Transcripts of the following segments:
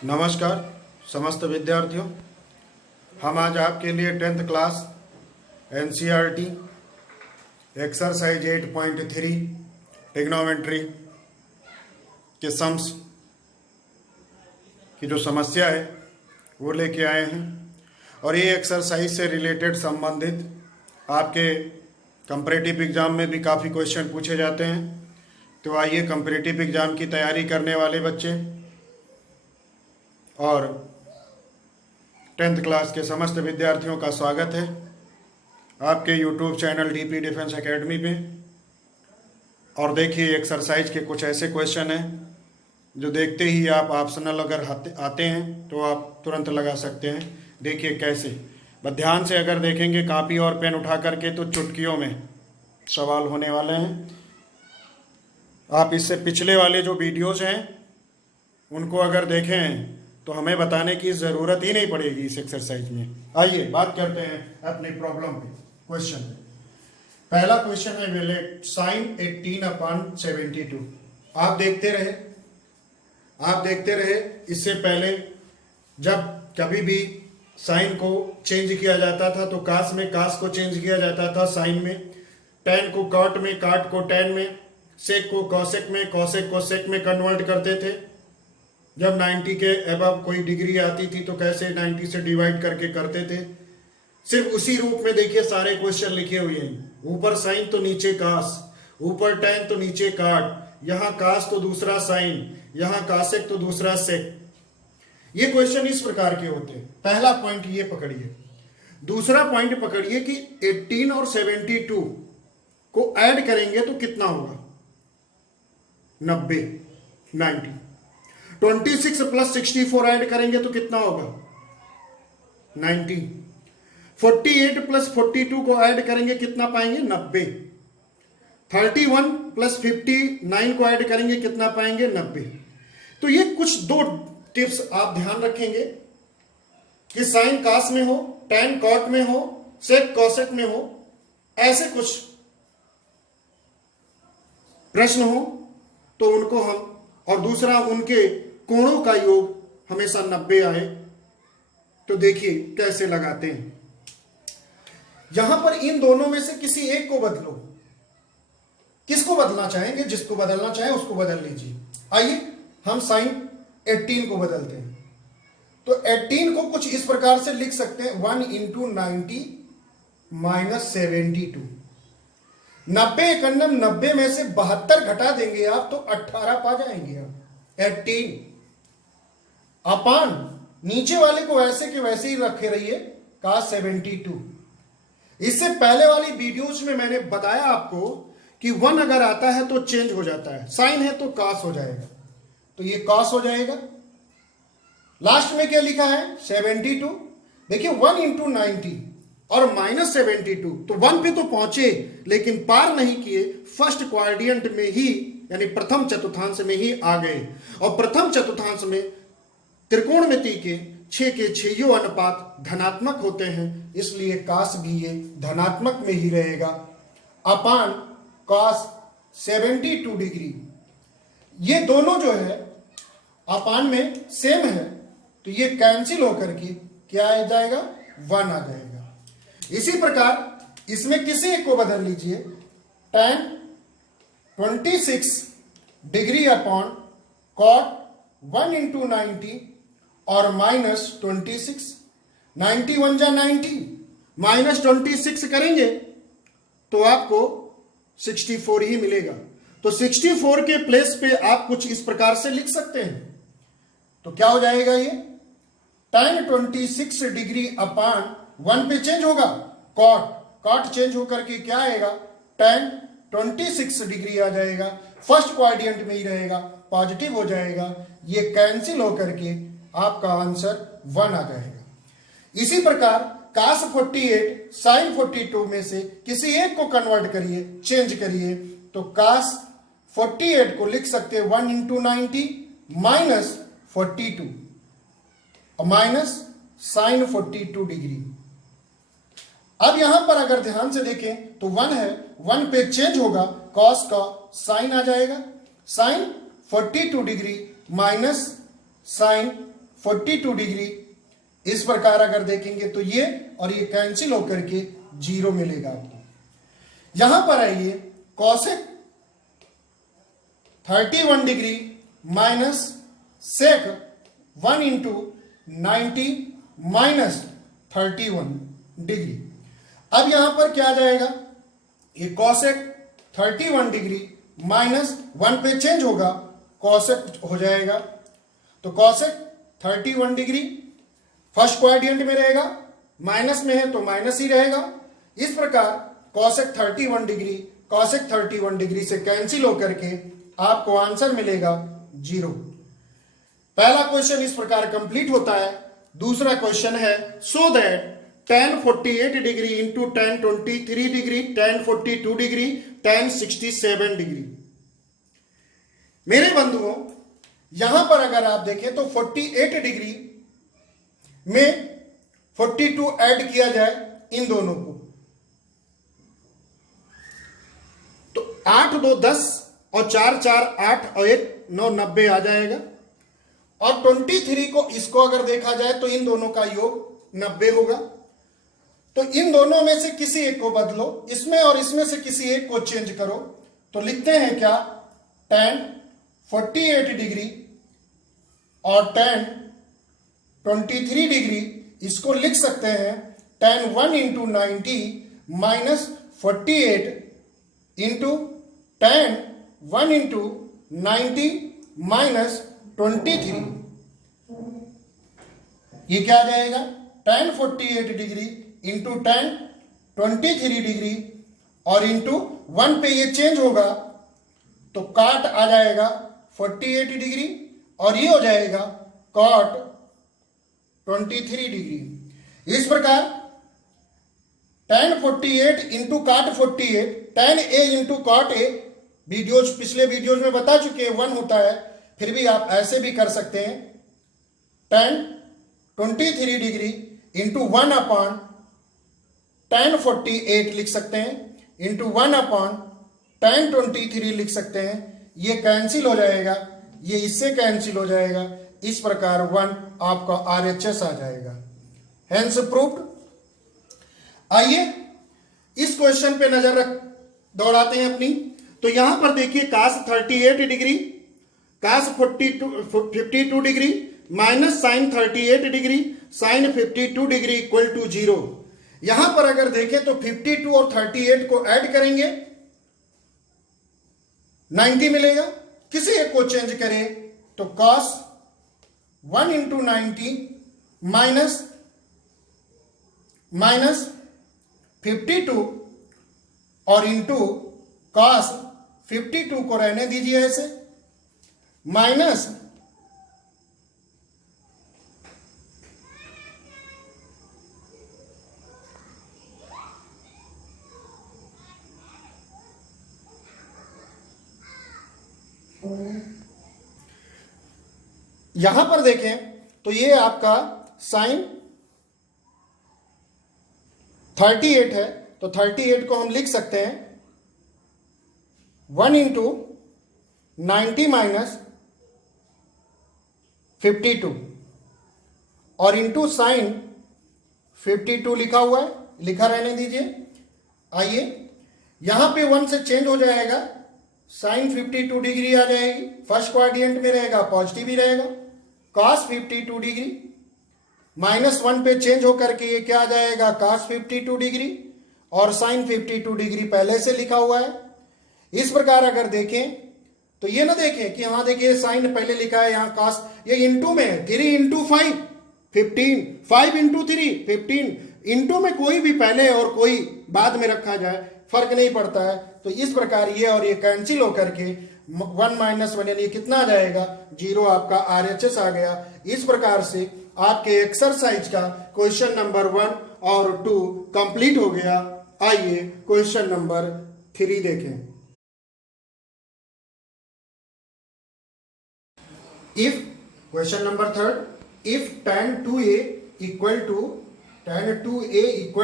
नमस्कार समस्त विद्यार्थियों। हम आज आपके लिए 10th class NCERT exercise 8.3 trigonometry के सम्स की जो समस्या है वो लेके आए हैं और ये एक्सरसाइज से रिलेटेड संबंधित आपके कंपैरेटिव एग्ज़ाम में भी काफ़ी क्वेश्चन पूछे जाते हैं। तो आइए कंपैरेटिव एग्ज़ाम की तैयारी करने वाले बच्चे और 10th क्लास के समस्त विद्यार्थियों का स्वागत है आपके YouTube channel DP defence academy पे। और देखिए एक्सरसाइज के कुछ ऐसे क्वेश्चन हैं जो देखते ही आप ऑप्शनल अगर आते हैं तो आप तुरंत लगा सकते हैं। देखिए कैसे, बस ध्यान से अगर देखेंगे कॉपी और पेन उठा करके तो चुटकियों में सवाल होने वाले हैं। आप इससे पिछले वाले जो वीडियोज़ हैं उनको अगर देखें तो हमें बताने की ज़रूरत ही नहीं पड़ेगी इस एक्सरसाइज में। आइए बात करते हैं अपनी प्रॉब्लम पे, क्वेश्चन पे। पहला क्वेश्चन है वेलेट साइन 18/72। आप देखते रहे इससे पहले जब कभी भी साइन को चेंज किया जाता था तो कास में कास को चेंज किया जाता था साइन में, टेन को कॉट में, काट को टेन में, सेक को कॉसेक में, कॉसेक को सेक में कन्वर्ट करते थे। जब 90 के अबव कोई डिग्री आती थी तो कैसे 90 से डिवाइड करके करते थे। सिर्फ उसी रूप में देखिए सारे क्वेश्चन लिखे हुए हैं। ऊपर साइन तो नीचे कास, ऊपर टेन तो नीचे काट, यहाँ कास तो दूसरा साइन, यहाँ कासेक तो दूसरा सेक। ये क्वेश्चन इस प्रकार के होते हैं। पहला पॉइंट ये पकड़िए। दूसरा पॉइंट पकड़िए कि 18 और 72 को ऐड करेंगे तो कितना होगा, 90। 26 प्लस 64 ऐड करेंगे तो कितना होगा, 90। 48 प्लस 42 को ऐड करेंगे कितना पाएंगे, 90। 31 प्लस 59 को ऐड करेंगे कितना पाएंगे, 90। तो ये कुछ दो टिप्स आप ध्यान रखेंगे कि साइन कास में हो, टेन कॉट में हो, सेक कॉसेक में हो, ऐसे कुछ प्रश्न हो तो उनको हम, और दूसरा उनके कोणों का योग हमेशा 90 आए। तो देखिए कैसे लगाते हैं। यहां पर इन दोनों में से किसी एक को बदलो। किसको बदलना चाहेंगे, जिसको बदलना चाहे उसको बदल लीजिए। आइए हम साइन 18 को बदलते हैं। तो 18 को कुछ इस प्रकार से लिख सकते हैं, 1 इंटू 90 माइनस 72। 90 में से 72 घटा देंगे आप तो 18 पा जाएंगे आप। 18 अपान नीचे वाले को ऐसे के वैसे ही रखे रहिए का 72। इससे पहले वाली वीडियोज में मैंने बताया आपको कि 1 अगर आता है तो चेंज हो जाता है, साइन है तो कास हो जाएगा, तो ये कास हो जाएगा। लास्ट में क्या लिखा है, 72। देखिए 1 इंटू 90 और माइनस 72, तो 1 पे तो पहुंचे लेकिन पार नहीं किए, फर्स्ट क्वाड्रेंट में ही यानी प्रथम चतुर्थांश में ही आ गए। और प्रथम चतुर्थांश में त्रिकोणमिति के 6 के 6 अनुपात धनात्मक होते हैं, इसलिए कास भी ये धनात्मक में ही रहेगा। अपान कास 72 डिग्री, ये दोनों जो है अपान में सेम है तो ये कैंसिल होकर के क्या आ जाएगा, 1 आ जाएगा। इसी प्रकार इसमें किसी एक को बदल लीजिए। tan 26 degree upon cot 1 into 90 और माइनस 26। 91 जा 90 माइनस 26 करेंगे तो आपको 64 ही मिलेगा। तो 64 के प्लेस पे आप कुछ इस प्रकार से लिख सकते हैं। तो क्या हो जाएगा, ये tan 26 डिग्री अपान 1 पे चेंज होगा, कॉट चेंज होकर के क्या आएगा, tan 26 डिग्री आ जाएगा। फर्स्ट क्वाड्रेंट में ही रहेगा, पॉजिटिव हो जाएगा, ये कैंसिल होकर के आपका आंसर 1 आ जाएगा। इसी प्रकार कास 48 साइन 42 में से किसी एक को कन्वर्ट करिए, चेंज करिए, तो कास 48 को लिख सकते हैं 1 इंटू 90 माइनस 42 और माइनस साइन 42 डिग्री। अब यहां पर अगर ध्यान से देखें तो 1 है, 1 पे चेंज होगा, कॉस का साइन आ जाएगा, sine 42 degree minus sine 42 degree. इस प्रकार अगर देखेंगे तो ये और ये कैंसिल होकर के 0 मिलेगा आपको। यहां पर आइए cosec 31 degree minus sec 1 into 90 minus 31 degree. अब यहां पर क्या आ जाएगा, ये कॉसेक 31 डिग्री माइनस 1 पे चेंज होगा, कॉसेक हो जाएगा। तो कॉसेक 31 डिग्री फर्स्ट क्वाड्रेंट में रहेगा, माइनस में है तो माइनस ही रहेगा। इस प्रकार कॉसेक 31 डिग्री कॉसेक 31 डिग्री से कैंसिल होकर के आपको आंसर मिलेगा 0। पहला क्वेश्चन इस प्रकार कंप्लीट होता है। दूसरा क्वेश्चन है so that tan 48 degree into tan 23 degree tan 42 degree tan 67 degree. मेरे बंधुओं, यहां पर अगर आप देखें तो 48 डिग्री में 42 ऐड किया जाए इन दोनों को, तो 8 2 10 और 4 4 8 और 1 9 90 आ जाएगा। और 23 को इसको अगर देखा जाए तो इन दोनों का योग 90 होगा। तो इन दोनों में से किसी एक को बदलो, इसमें और इसमें से किसी एक को चेंज करो। तो लिखते हैं क्या, tan 48 डिग्री और tan 23 डिग्री, इसको लिख सकते हैं tan 1 into 90 minus 48 into tan 1 into 90 minus 23। ये क्या आ जाएगा, tan 48 degree into tan 23 degree और इंटू 1 पे ये चेंज होगा तो काट आ जाएगा 48 डिग्री और ये हो जाएगा cot 23 डिग्री। इस प्रकार tan 48 into cot 48 tan a into cot a, videos पिछले वीडियोज में बता चुके हैं 1 होता है, फिर भी आप ऐसे भी कर सकते हैं tan 23 degree into 1 upon tan 48 लिख सकते हैं इंटू 1 अपॉन tan 23 लिख सकते हैं। ये कैंसिल हो जाएगा, ये इससे कैंसिल हो जाएगा। इस प्रकार 1 आपका RHS आ जाएगा। Hence proved. आइए इस क्वेश्चन पे नजर दौड़ाते हैं अपनी। तो यहां पर देखिए cos 38 degree cos 52 degree minus sin 38 degree sin 52 degree equal to 0। यहां पर अगर देखें तो 52 और 38 को ऐड करेंगे 90 मिलेगा। किसी एक को चेंज करें तो cos 1 इंटू 90 माइनस 52 और इंटू cos 52 को रहने दीजिए ऐसे, माइनस यहां पर देखें तो ये आपका साइन 38 है, तो 38 को हम लिख सकते हैं 1 इंटू 90 माइनस 52 और इंटू साइन 52 लिखा हुआ है, लिखा रहने दीजिए। आइए यहां पे 1 से चेंज हो जाएगा, साइन 52 डिग्री आ जाएगी, फर्स्ट क्वाड्रेंट में रहेगा, पॉजिटिव ही रहेगा। cos 52 डिग्री माइनस 1 पे चेंज होकर के ये क्या आ जाएगा, cos 52 डिग्री और साइन 52 डिग्री पहले से लिखा हुआ है। इस प्रकार अगर देखें तो ये ना देखें कि यहां देखिए साइन पहले लिखा है, यहां cos ये इंटू में है, 3 इंटू 5 15, 5 इंटू 3 15, इंटू में कोई भी पहले और कोई बाद में रखा जाए फर्क नहीं पड़ता है। तो इस प्रकार ये और ये कैंसिल होकर के 1 माइनस 1 यानी कितना आ जाएगा, 0 आपका RHS आ गया। इस प्रकार से आपके एक्सरसाइज का क्वेश्चन नंबर 1 और 2 कंप्लीट हो गया। आइए क्वेश्चन नंबर 3 देखें। If question number 3, if tan 2a equal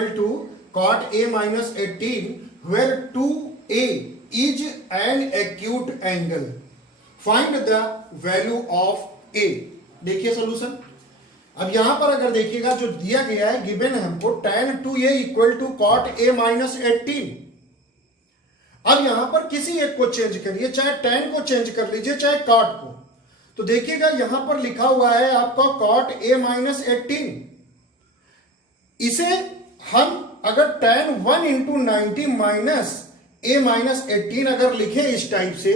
to cot a minus 18 where 2a is an acute angle, find the value of a। देखिए सॉल्यूशन, अब यहां पर अगर देखिएगा जो दिया गया है गिवन है हमको tan 2a equal to cot a minus 18। अब यहां पर किसी एक को चेंज करिए, चाहे tan को चेंज कर लीजिए चाहे cot को। तो देखिएगा यहां पर लिखा हुआ है आपका cot a माइनस 18। इसे हम अगर tan 1 into 90 minus a minus 18 अगर लिखे इस टाइप से,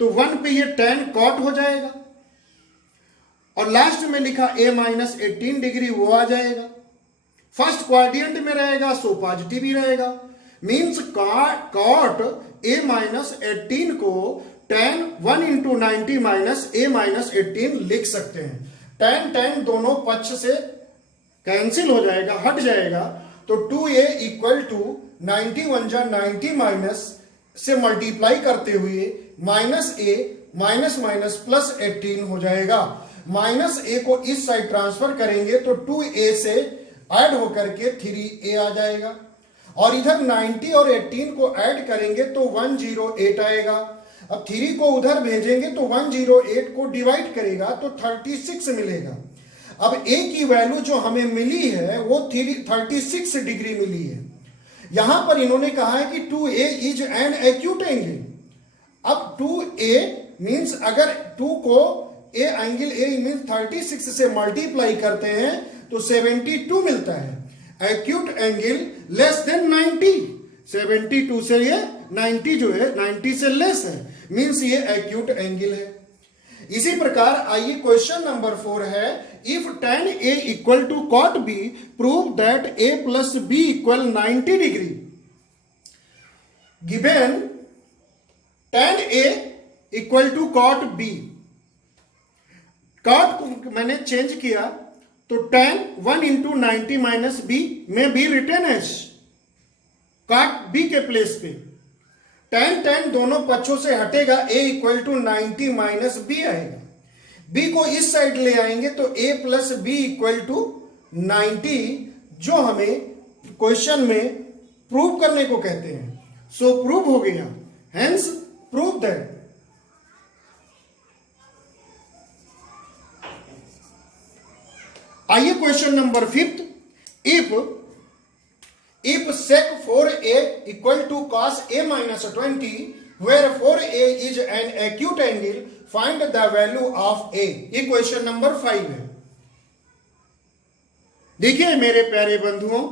तो 1 पे ये tan cot हो जाएगा और लास्ट में लिखा a माइनस 18 डिग्री वो आ जाएगा। फर्स्ट क्वाड्रेंट में रहेगा सो पॉजिटिव ही रहेगा। मीन्स cot a माइनस 18 को tan 1 into 90 minus a minus 18 लिख सकते हैं। tan दोनों पक्ष से कैंसिल हो जाएगा, हट जाएगा, तो 2a इक्वल टू 91 जा 90 माइनस से मल्टीप्लाई करते हुए minus a minus minus plus 18 हो जाएगा। माइनस a को इस साइड ट्रांसफर करेंगे तो 2a से ऐड होकर के 3a आ जाएगा और इधर 90 और 18 को ऐड करेंगे तो 108 आएगा। अब 3 को उधर भेजेंगे तो 108 को डिवाइड करेगा तो 36 मिलेगा। अब a की वैल्यू जो हमें मिली है वो 36 डिग्री मिली है। यहां पर इन्होंने कहा है कि 2a is an acute angle. अब 2a मींस अगर 2 को a एंगल a मींस 36 से मल्टीप्लाई करते हैं तो 72 मिलता है। एक्यूट एंगल लेस देन 90, 72 से ये 90 जो है 90 से लेस है, मींस ये एक्यूट एंगल है। इसी प्रकार आइए क्वेश्चन नंबर 4 है, if tan a equal to cot b prove that a plus b equal 90 degree. Given tan a equal to cot b, cot को मैंने चेंज किया तो tan 1 इंटू 90 माइनस b में b written as cot b के place पे। tan दोनों पक्षों से हटेगा, a equal to 90 minus b आएगा। b को इस साइड ले आएंगे तो a plus b equal to 90, जो हमें क्वेश्चन में प्रूव करने को कहते हैं। सो प्रूव हो गया, हेंस प्रूव दैट आइए question number 5, if sec 4a equal to cos a minus 20 where 4a is an acute angle, find the value of a। ये क्वेश्चन नंबर 5 है। देखिए मेरे प्यारे बंधुओं,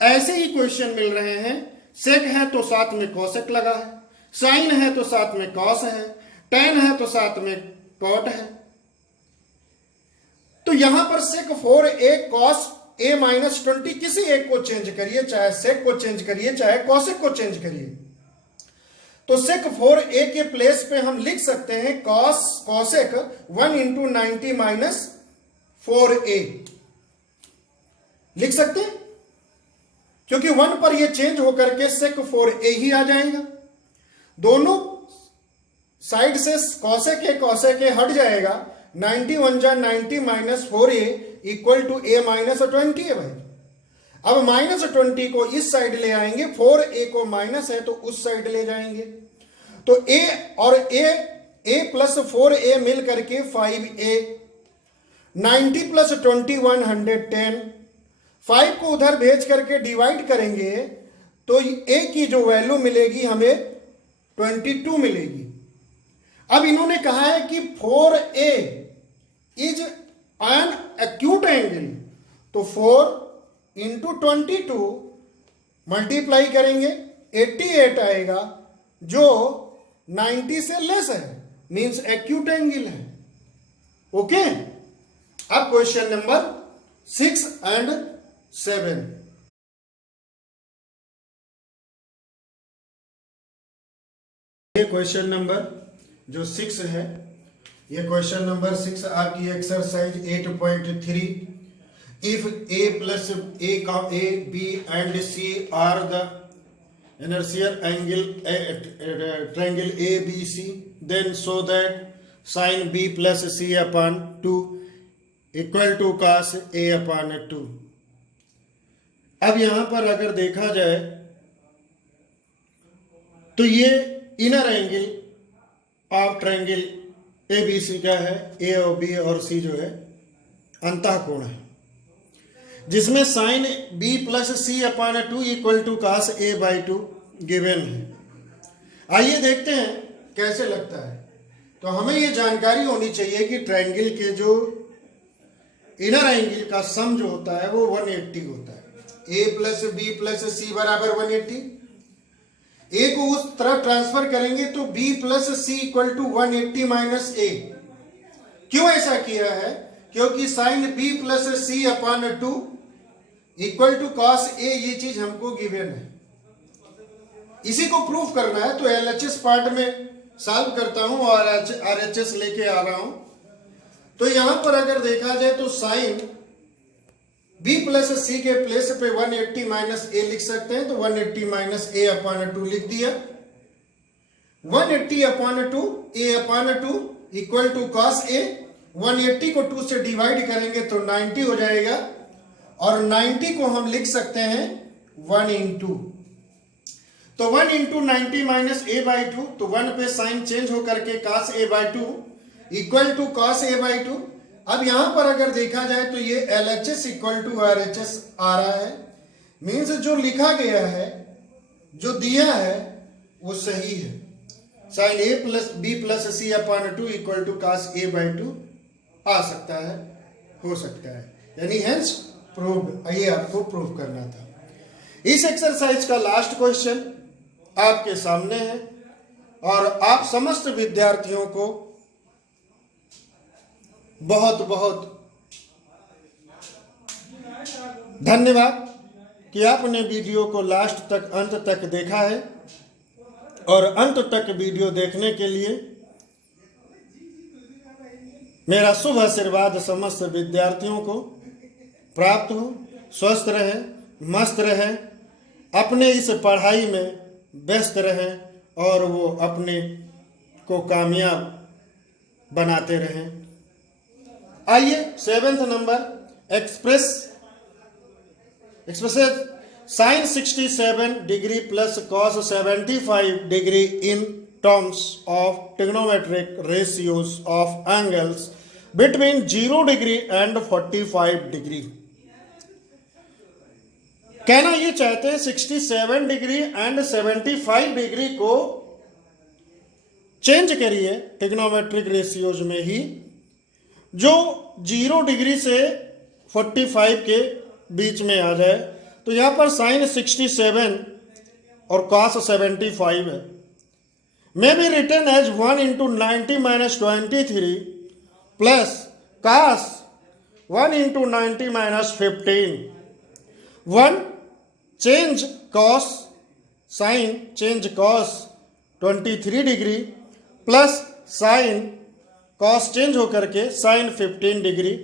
ऐसे ही क्वेश्चन मिल रहे हैं। सेक है तो साथ में कोसेक लगा है, साइन है तो साथ में कॉस है, टेन है तो साथ में कॉट है। तो यहां पर सेक 4a cos a माइनस 20 किसी एक को चेंज करिए, चाहे सेक को चेंज करिए चाहे कॉसेक को चेंज करिए। तो सेक 4a के प्लेस पे हम लिख सकते हैं कॉसेक 1 इंटू 90 माइनस 4a लिख सकते हैं, क्योंकि 1 पर ये चेंज होकर के सेक 4a ही आ जाएगा। दोनों साइड से कॉसेक हट जाएगा। 91 जा 90 minus 4a equal to a minus 20 है भाई। अब माइनस 20 को इस साइड ले आएंगे, 4a को माइनस है तो उस साइड ले जाएंगे, तो a और a प्लस 4a मिल करके 5a, 90 प्लस 20 110, 5 को उधर भेज करके डिवाइड करेंगे तो a की जो वैल्यू मिलेगी हमें 22 मिलेगी। अब इन्होंने कहा है कि 4a is an acute angle, तो 4 इंटू 22 मल्टीप्लाई करेंगे 88 आएगा, जो 90 से लेस है, मींस एक्यूट एंगल है। ओके, अब क्वेश्चन नंबर 6 एंड 7। ये क्वेश्चन नंबर जो 6 है, ये क्वेश्चन नंबर 6 आपकी exercise 8.3। If a plus a b and c are the inertial angle triangle ABC, then show that sin b plus c upon 2 equal to cos a upon 2। अब यहां पर अगर देखा जाए तो ये inner angle of triangle ABC का है, A और B और C जो है अंतःकोण है, जिसमें sine B plus C upon 2 equal to cos A by 2 given है। आइए देखते हैं कैसे लगता है। तो हमें ये जानकारी होनी चाहिए कि ट्रायंगल के जो इनर एंगल का सम जो होता है वो 180 होता है। A plus B plus C बराबर 180। ए को उस तरफ ट्रांसफर करेंगे तो B plus C equal to 180 minus A. क्यों ऐसा किया है? क्योंकि sine B plus C upon 2 equal to cos A, ये चीज हमको गिवन है। इसी को प्रूफ करना है तो एलएचएस पार्ट में सॉल्व करता हूं और आरएचएस लेके आ रहा हूं। तो यहां पर अगर देखा जाए तो साइन बी प्लस सी के प्लेस पे 180 माइनस ए लिख सकते हैं, तो 180 माइनस ए अपान 2 लिख दिया। 180 अपान 2 ए अपान 2 इक्वल टू कॉस ए। 180 को 2 से डिवाइड करेंगे तो 90 हो जाएगा, और 90 को हम लिख सकते हैं 1 इंटू, तो 1 इंटू 90 माइनस ए बाई 2, तो 1 पे साइन चेंज होकर के cos A by 2 equal to cos A by 2। अब यहां पर अगर देखा जाए तो ये LHS इक्वल टू RHS आ रहा है। मीन्स जो लिखा गया है, जो दिया है वो सही है। Sine A plus B plus C upon 2 equal to cos A by 2 आ सकता है, हो सकता है, यानी हेंस प्रूव्ड। ये आपको प्रूव करना था। इस एक्सरसाइज का लास्ट क्वेश्चन आपके सामने है और आप समस्त विद्यार्थियों को बहुत बहुत धन्यवाद कि आपने वीडियो को लास्ट तक, अंत तक देखा है। और अंत तक वीडियो देखने के लिए मेरा शुभ आशीर्वाद समस्त विद्यार्थियों को प्राप्त हो। स्वस्थ रहे, मस्त रहे, अपने इस पढ़ाई में व्यस्त रहें और वो अपने को कामयाब बनाते रहें। आइए 7th number express sine 67 degree plus cos 75 degree in terms of trigonometric ratios of angles between 0 degree and 45 degree. कहना ये चाहते हैं 67 डिग्री एंड 75 डिग्री को चेंज करिए ट्रिग्नोमेट्रिक रेशियोज में ही, जो 0 डिग्री से 45 के बीच में आ जाए। तो यहां पर साइन 67 और cos 75 है। May be written as 1 into 90 minus 23 plus cos 1 into 90 minus 15। 1 change cos, sine change cos 23 degree plus sine cos change होकर के साइन 15 डिग्री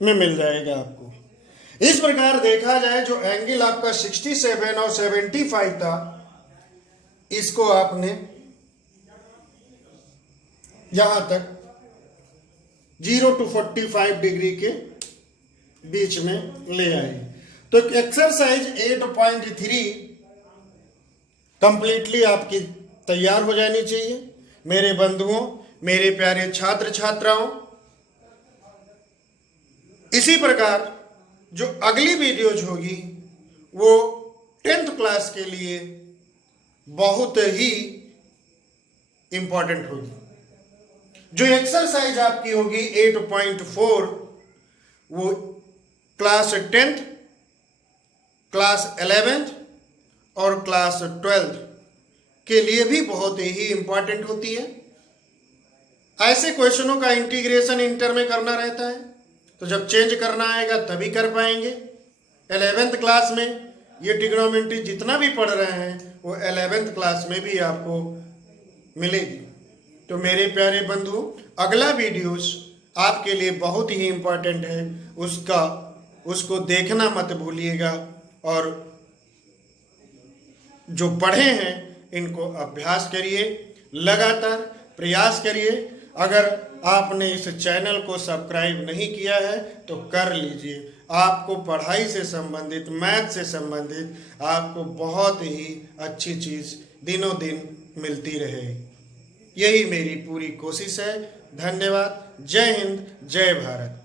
में मिल जाएगा आपको। इस प्रकार देखा जाए जो एंगल आपका 67 और 75 था, इसको आपने यहां तक 0 to 45 डिग्री के बीच में ले आए। तो एक्सरसाइज 8.3 कंप्लीटली आपकी तैयार हो जानी चाहिए। मेरे बंधुओं, मेरे प्यारे छात्र छात्राओं, इसी प्रकार जो अगली वीडियोज होगी वो 10th क्लास के लिए बहुत ही इंपॉर्टेंट होगी। जो एक्सरसाइज आपकी होगी 8.4 वो क्लास 10th, क्लास 11th और क्लास 12th के लिए भी बहुत ही इंपॉर्टेंट होती है। ऐसे क्वेश्चनों का इंटीग्रेशन इंटर में करना रहता है, तो जब चेंज करना आएगा तभी कर पाएंगे। 11th क्लास में ये ट्रिग्नोमेट्री जितना भी पढ़ रहे हैं वो 11th क्लास में भी आपको मिलेगी। तो मेरे प्यारे बंधु, अगला वीडियोस आपके लिए बहुत ही इंपॉर्टेंट है, उसको देखना मत भूलिएगा। और जो पढ़े हैं इनको अभ्यास करिए, लगातार प्रयास करिए। अगर आपने इस चैनल को सब्सक्राइब नहीं किया है तो कर लीजिए। आपको पढ़ाई से संबंधित, मैथ से संबंधित आपको बहुत ही अच्छी चीज़ दिनों दिन मिलती रहे, यही मेरी पूरी कोशिश है। धन्यवाद। जय हिंद, जय भारत।